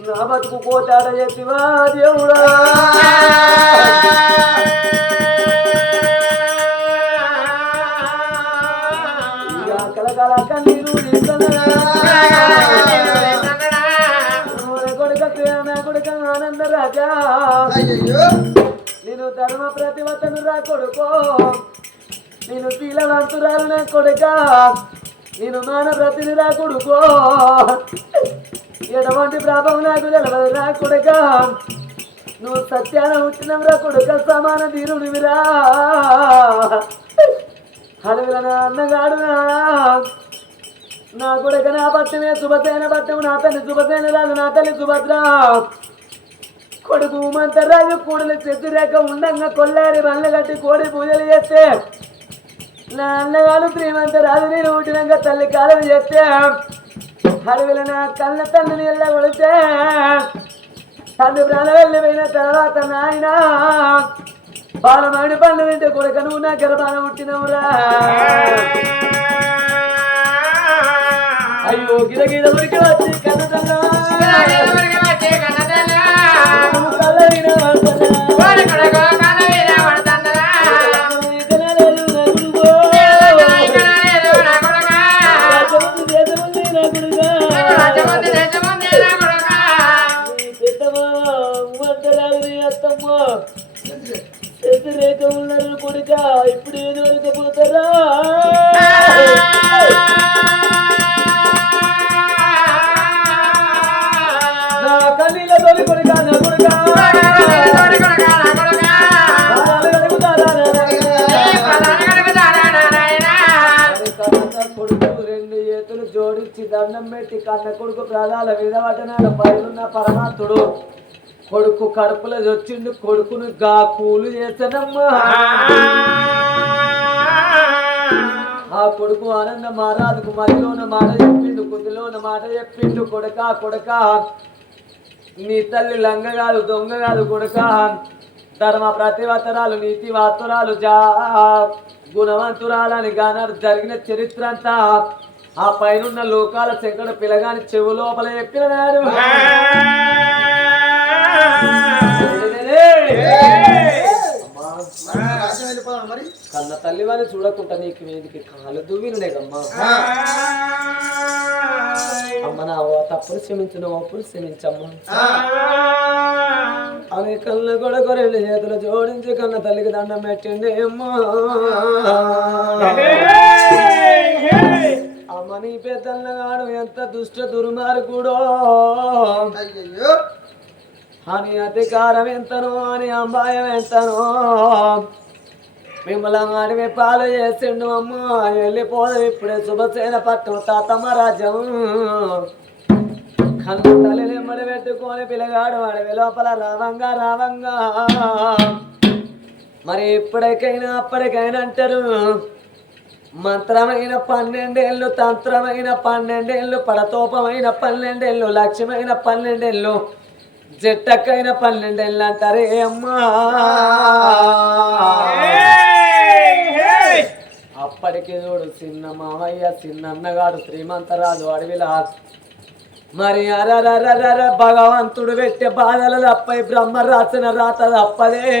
నా బతుకు పోతాడ చెప్పివా దేవుడా కలకాల కన్నీరు కొడుక ఆనంద రాజా నేను ధర్మ ప్రతివతను రా కొడుకో నేను శీలవంతురాలు నా కొడుక నేను మాన ప్రతిని రా కొడుకో ఎటువంటి ప్రాభం నాకు తెలవదు రా కొడుక నువ్వు సత్యాన పుట్టినం రా కొడుక సమాన ధీరుడివిరా అడవిల నా అన్నగాడు నా కొడుక నా పట్టమే శుభసేన పట్టము నా తల్లి శుభసేన రాజు నా తల్లి సుభద్ర కొడుకు మంతరాజు కూడలు చెట్టురేక ఉండంగా కొల్లారి బండ్లు కట్టి కోడి పూజలు చేస్తే నా అన్నగాడు శ్రీమంతరాజు నేను పుట్టినాక తల్లి కాలం చేస్తే అడవిల నా కళ్ళ తల్లిని వెళ్ళ కొడితే తండ్రి ప్రాణం వెళ్ళిపోయిన తర్వాత నాయన బాలమాడి పండు తింటే కొడుక నువ్వు నా గర్భాన పుట్టినవురా అయ్యో గిద గిద ఉరికి వచ్చి కన్నదన్నా రేఖ ఉన్నారు కొడుక ఇప్పుడు ఏది వరకు పోతారా నా కన్నీళ్ళ తోలి కొడుక నా కొడుక కొడుకు రెండు చేతులు జోడించి దండం పెట్టి కన్న కొడుకు ప్రాణాల మీద పట్టనాల పైన పరమాత్ముడు కొడుకు కడుపులో వచ్చిండు కొడుకును గా కూలు చేస్తానమ్మా ఆ కొడుకు ఆనంద మహారాజుకు మధ్యలోన మాట చెప్పిండు కొద్దిలోన మాట చెప్పిండు కొడుక కొడుక నీ తల్లి లంగ కాదు దొంగ కాదు కొడుక ధర్మ ప్రతివతరాలు నీతి వాతురాలు గుణవంతురాలని గానారు జరిగిన చరిత్ర అంతా ఆ పైనున్న లోకాల శంకర పిల్లగాని చెవు లోపల చెప్పిన నాడు కన్న తల్లి వారిని చూడకుండా నీకు మీదికి కాలు దువ్వినమ్మా అమ్మ నా తప్పులు క్షమించిన అప్పులు క్షమించమ్మా అనే కళ్ళు కూడా రెండు చేతులు జోడించి కన్న తల్లికి దండం పెట్టింది అమ్మా అమ్మ నీ పెద్దన్నగాడు ఎంత దుష్ట దుర్మార్గుడో అని అధికారం ఎంతనో అని అంబాయం ఎంతనో మిమ్మల్ని అడివి పాలు చేసిండు అమ్మ వెళ్ళిపోదాం ఇప్పుడే శుభసేన పట్టం తాతమ్మ రాజ్యం కన్న తల్లిని ఎమ్మడి పెట్టుకొని పిల్లగాడు అడవి లోపల రావంగా రావంగా మరి ఇప్పటికైనా అప్పటికైనా అంటారు మంత్రమైన 12 ఏళ్ళు తంత్రమైన 12 ఏళ్ళు పడతోపమైన 12 ఏళ్ళు లక్ష్యమైన 12 ఏళ్ళు జట్టకైన 12 ఏళ్ళు అంటారే అమ్మా అప్పటికి చూడు చిన్న మామయ్య చిన్న అన్నగాడు శ్రీమంతరాజు అడవిలా మరి అరరరర భగవంతుడు పెట్టే బాధలు తప్పై బ్రహ్మ రాసిన రాత తప్పదే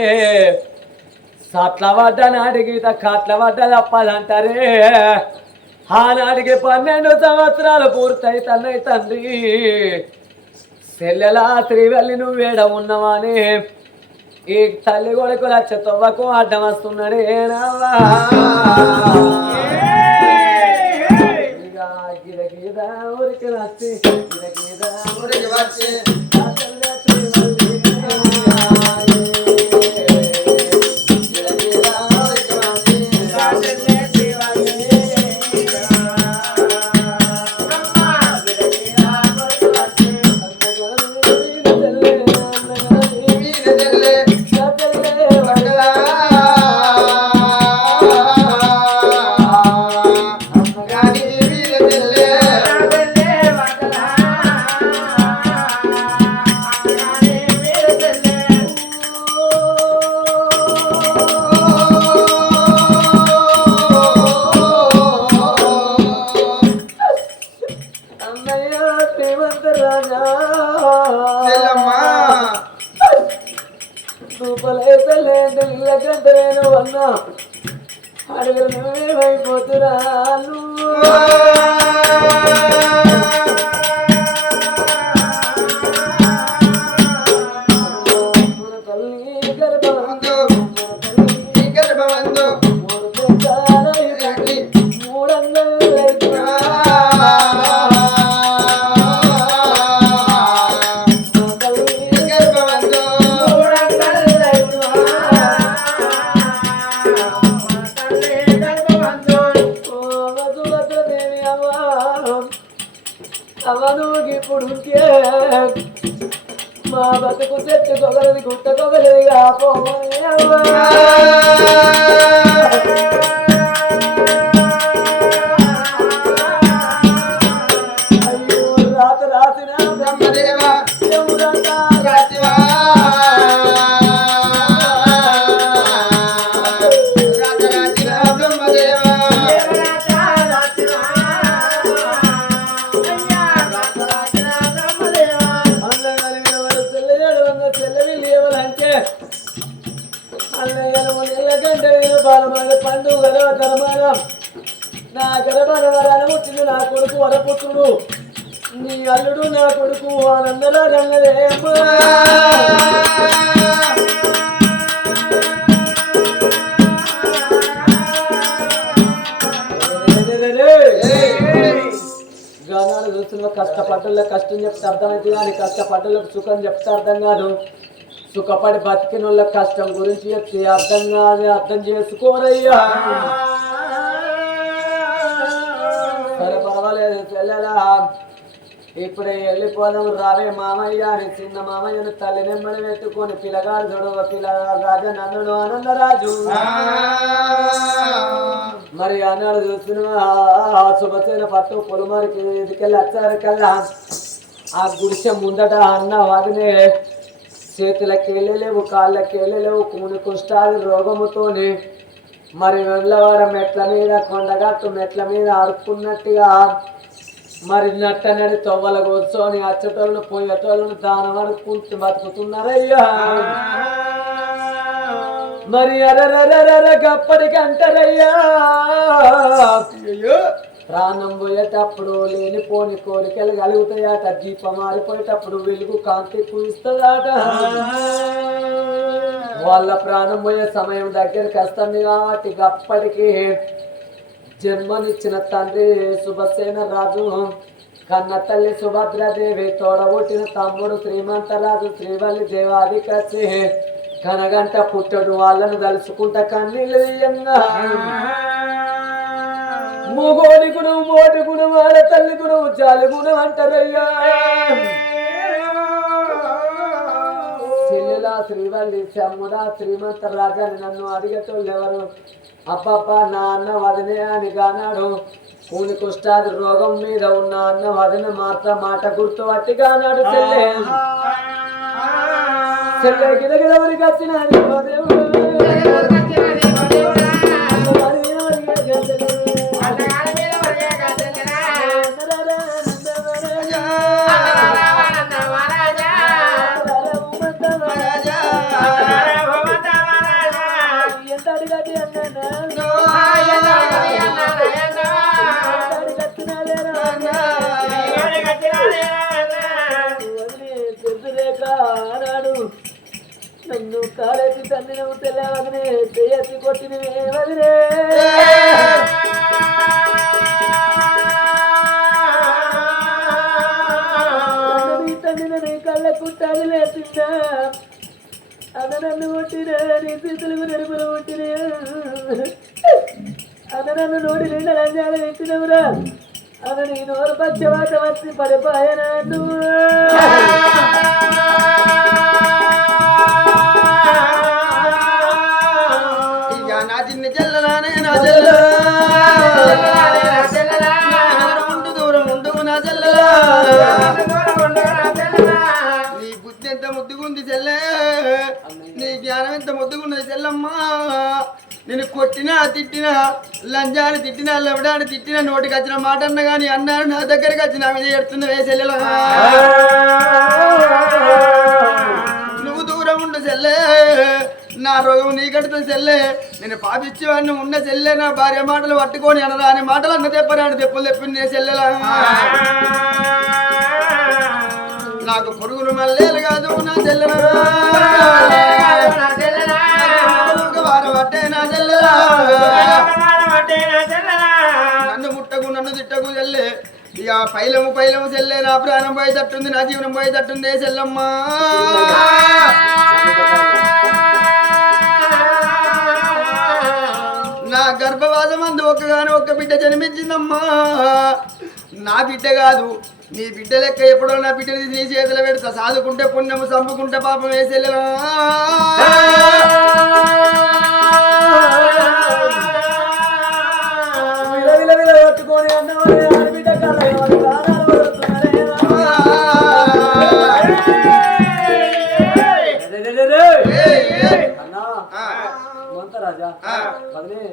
సట్ల పడ్డ నాటికి కట్ల పడ్డ తప్పదంటారే ఆనాటికి 12 సంవత్సరాలు పూర్తయి తన్నయ్య తండ్రి చెల్లెలా శ్రీవల్లి నువ్వేడ ఉన్నవాని ఈ తల్లి కొడుకు లక్ష తొవ్వకు అడ్డం వస్తున్నాడు ఏనావా గిద గిద ఊరికి వచ్చి గిద గిద ఊరికి వచ్చి ఇప్పుడు మా బతుకు చెట్టు కొగలది గుట్ట కొగలదిగా అయ్యో రాత రాసిన బ్రహ్మదేవా పండుగలో ధర్మానం నా గర్భాన వరాన పుట్టింది నా కొడుకు వరపుత్రుడు నీ అల్లుడు నా కొడుకు ఆనందలా గన్నదే గానాలు చూస్తున్న కష్టపడ్డల్లో కష్టం చెప్తే అర్థమైతే కానీ కష్టపడ్డలకు సుఖం చెప్తే అర్థం కాదు సుఖపడి బతికిన వాళ్ళ కష్టం గురించి చెప్తే అర్థం కాదు అర్థం చేసుకోరయ్యా సరే పర్వాలేదు చెల్లెలా ఇప్పుడే వెళ్ళిపోదాం రావే మామయ్య అని చిన్న మామయ్యను తల్లి నెమ్మడి పెట్టుకొని పిల్లగాడు చూడు పిల్లగాడు రాజా నన్నుడు ఆనందరాజు మరి అన్నాడు చూస్తున్నా శుభసేన పట్టు పొలమారికి ఇదికెళ్ళి వచ్చారికల్లా ఆ గుడిసె ముందట అన్న వాదినే చేతులకి వెళ్ళలేవు కాళ్ళకి వెళ్ళలేవు కూని కుష్టాది రోగముతోని మరి వెళ్ళవాడ మెట్ల మీద కొండగట్టు మెట్ల మీద అడుక్కున్నట్టుగా మరి నట్టనడి తొవ్వల కూర్చొని అచ్చటోళ్ళను పోయేటోళ్ళను దానం అడుక్కుంటూ బతుకుతున్నారయ్యా మరి గప్పటికి అంటారయ్యా ప్రాణం పోయేటప్పుడు లేనిపోని కోరికలు కలుగుతాయట దీపం మారిపోయేటప్పుడు వెలుగు కాంతి కుయిస్తుందట వాళ్ళ ప్రాణం పోయే సమయం దగ్గరికి వస్తుంది కాబట్టి అప్పటికి జన్మనిచ్చిన తండ్రి శుభసేన రాజు కన్న తల్లి సుభద్రాదేవి తోడబుట్టిన తమ్ముడు శ్రీమంతరాజు శ్రీవల్లి దేవాది కచ్చి కనగంట పుట్టడు వాళ్ళను తలుచుకుంటా కన్నీళ్ళు తీయంగా మూగోడి గుణం మోటి గుణం ఆడ తల్లి గుణం జాలి గుణం అంటారయ్యా చెల్లెలా శ్రీవల్లి శమ్ముడా శ్రీమంత రాజాని నన్ను అడిగేటోళ్ళు ఎవరు అప్పప్ప నా అన్న వదినే అని గానాడు కూని కుష్టాది రోగం మీద ఉన్న అన్న వదిన మాట గుర్తు పట్టి గానాడు చెల్లె చెల్లె గిదగిదవరికి వచ్చినది నన్ను కాలేజీ తన్నినవు తెల్లవదనే చేయత్తి కొట్టినవే వదిలే తన్నిన నీ కళ్ళ కుట్టాలి లేచిందా అద నన్ను కొట్టిన నీ చేతులకు నెరుపులు కొట్టిన అద నన్ను నోటి నిండా లంజాలు పెట్టినవురా అద నీ నోరు పక్షవాత వచ్చి పడిపోయాను ఇక నా చిన్న చెల్లలానే నా చెల్లెలా దూరం ఉండు నా చెల్లెలా నీ బుద్ధి ఎంత ముద్దుగుంది చెల్లె నీ జ్ఞానం ఎంత ముద్దుగున్నది చెల్లమ్మా నేను కొట్టినా తిట్టినా లంజాన్ని తిట్టినా లవడాన్ని తిట్టినా నోటికి వచ్చిన మాట అన్న కానీ అన్నాను నా దగ్గరికి వచ్చి నా మీద ఎడుతున్నవే చెల్లెలా నువ్వు దూరం ఉండు చెల్లె నా రోగం నీ కడుతుంది చెల్లె నేను పాపిచ్చేవాడిని ఉన్న చెల్లె నా భార్య మాటలు పట్టుకొని అనరాని మాటలు అన్న తెప్పరాని తెప్పులు తెప్పింది చెల్లెలా నాకు పురుగులు మల్లేలు కాదు నా చెల్లెలా వారం పట్టే నా చెల్లెలా నన్ను ముట్టకు నన్ను తిట్టకు చెల్లె ఇక పైలము చెల్లె నా ప్రాణం పోయేటట్టుంది నా జీవనం పోయేటట్టుంది చెల్లమ్మా నా గర్భవాసం అందు ఒక్క బిడ్డ జన్మించిందమ్మా నా బిడ్డ కాదు నీ బిడ్డ లెక్క ఎప్పుడో నా బిడ్డని నీ చేతులు పెడతా సాదుకుంటే పుణ్యము చంపుకుంటే పాపం వేసేలా పట్టుకొని అన్నవాడే ఆడబిడ్డ రాజా వదిలే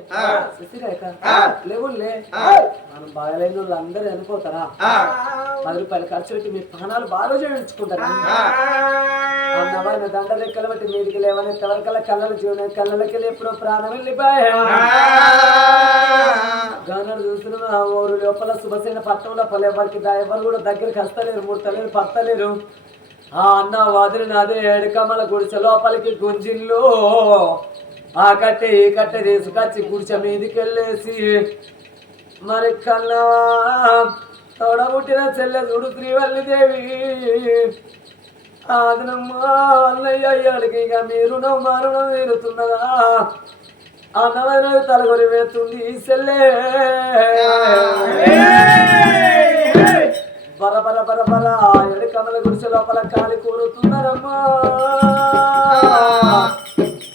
లేవులే మనం బాగాలేని వాళ్ళు అందరూ చనిపోతారా 10 రూపాయలు ఖర్చు పెట్టి మీ ప్రాణాలు బాగా చేయించుకుంటారా అన్నవాడిన దండ లెక్కలు బట్టి మీదికి లేవని ఎవరికల్లా కళ్ళలు జీవన కళ్ళకి ఎప్పుడో ప్రాణం వెళ్ళిపోయా గానాలు చూస్తున్నా ఊరు లోపల శుభసేన పట్టణంలో ఎవరికి ఎవరు కూడా దగ్గరికి వస్తలేరు ముడతలేరు పత్తలేరు ఆ అన్న వదిలి నాదే ఏడుకమ్మల గుడిసె లోపలికి గుంజిల్లో ఆ కట్టె ఈ కట్టె తీసుకొచ్చి గుడిసె మీదికి వెళ్ళేసి మరి కన్నా తోడబుట్టిన చెల్లె చూడు శ్రీవల్లిదేవి అదనమ్మా అన్నయ్య అయ్యాడికి ఇక మీరు మారణం తీరుతున్నదా అన్నమైన తలగొరి వేస్తుంది చెల్లె బర బర బర బర ఎడకమల గుడిసె లోపల కాలి కూరుతున్నారమ్మా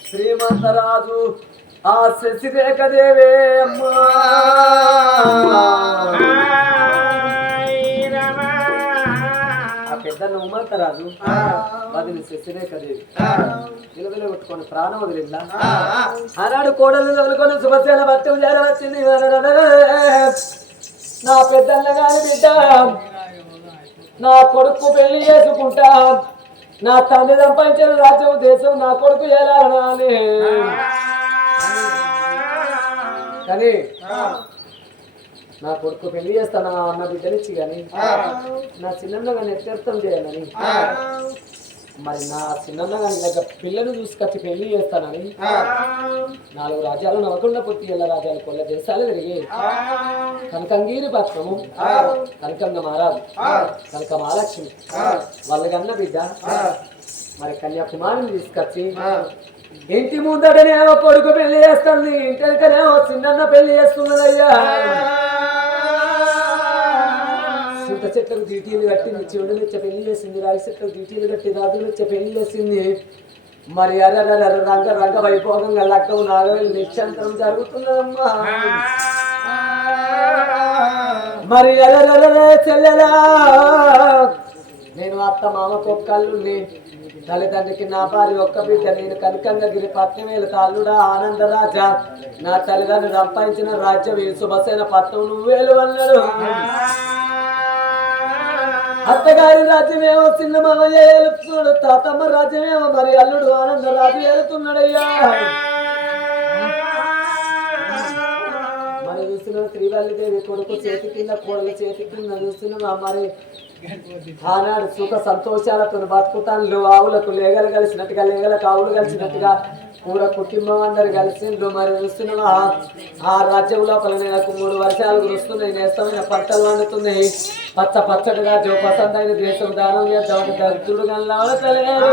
శ్రీమంతరాజు ఆ శశిరేఖ దేవే అమ్మా ఆ పెద్ద ఉమంతరాజు వదిలి శశిరేఖ దేవి నిలవలే కొట్టుకొని ప్రాణం వదిలిందా ఆనాడు కోడలు వదులుకొని శుభసేన భర్త వచ్చింది నా పెద్దన్న గారి బిడ్డ నా కొడుకు పెళ్లి చేసుకుంటా నా తండ్రి సంపాదించిన రాజ్యం దేశం నా కొడుకు ఎలా అనాలి కానీ నా కొడుకు పెళ్లి చేస్తాను అన్న బిడ్డనిచ్చి కానీ నా చిన్న కానీ ఎత్యర్థం చేయాలని మరి నా చిన్న కానీ దగ్గర పిల్లను చూసుకొచ్చి పెళ్లి చేస్తానని 4 రాజ్యాలు నవ్వకుండా పుట్టి ఎలా రాజ్యాలు కొల్ల దేశాలు తిరిగి కనకంగీరి పత్రము కనకంగ మహారాజు కనక మహాలక్ష్మి వాళ్ళకన్న బిడ్డ మరి కన్యాకుమారిని తీసుకొచ్చి ఇంటి ముందటనేమో కొడుకు పెళ్లి చేస్తుంది ఇంటికనేమో చిన్న పెళ్లి చేస్తున్నదయ్యా చింత చెట్లకు దీటీలు కట్టింది చెవుడు మెచ్చ పెళ్లి చేసింది రాగి చెట్లకు దీటీలు కట్టి రాజులు మెచ్చ పెళ్లి చేసింది మరి రంగ రంగ వైభోగంగా లక్కవు నాగవేలు నిక్షంతరం జరుగుతున్నదమ్మా మరి చెల్లెలా నేను అత్త మామ కొక్కల్లుని తల్లిదండ్రికి నా భార్య ఒక్క బిడ్డ నేను కనకంగగిరి పట్నమేలు తాళ్ళుడా ఆనందరాజా నా తల్లిదండ్రులు సంపాదించిన రాజ్యం ఈ శుభసేన పట్నం నువ్వేలు అన్నారు అత్తగారి రాజ్యమేమో చిన్న మామయ్య ఏలుతున్నాడు తాతమ్మ రాజ్యమేమో మరి అల్లుడు ఆనందరాజు ఏలుతున్నాడయ్యా మరి చూసిన శ్రీవల్లి దేవి కొడుకు చేతి కింద కోడల చేతి కింద చూస్తున్నామా మరి ఆనాడు సుఖ సంతోషాలతో బతుకుతాను ఆవులకు లేగలు కలిసినట్టుగా లేగలకు ఆవులు కలిసినట్టుగా పూర కుటుంబం అందరు కలిసిండ్రు మరి చూస్తున్నామా ఆ రాజ్యం లోపల నెలకు 3 వర్షాలు కురుస్తున్నాయి నేస్తమైన పంటలు వండుతున్నాయి పచ్చ పచ్చడిగా జో పసందైన దేశం దానం చేద్దామని దరిద్రుడు కల్లాడతలేరు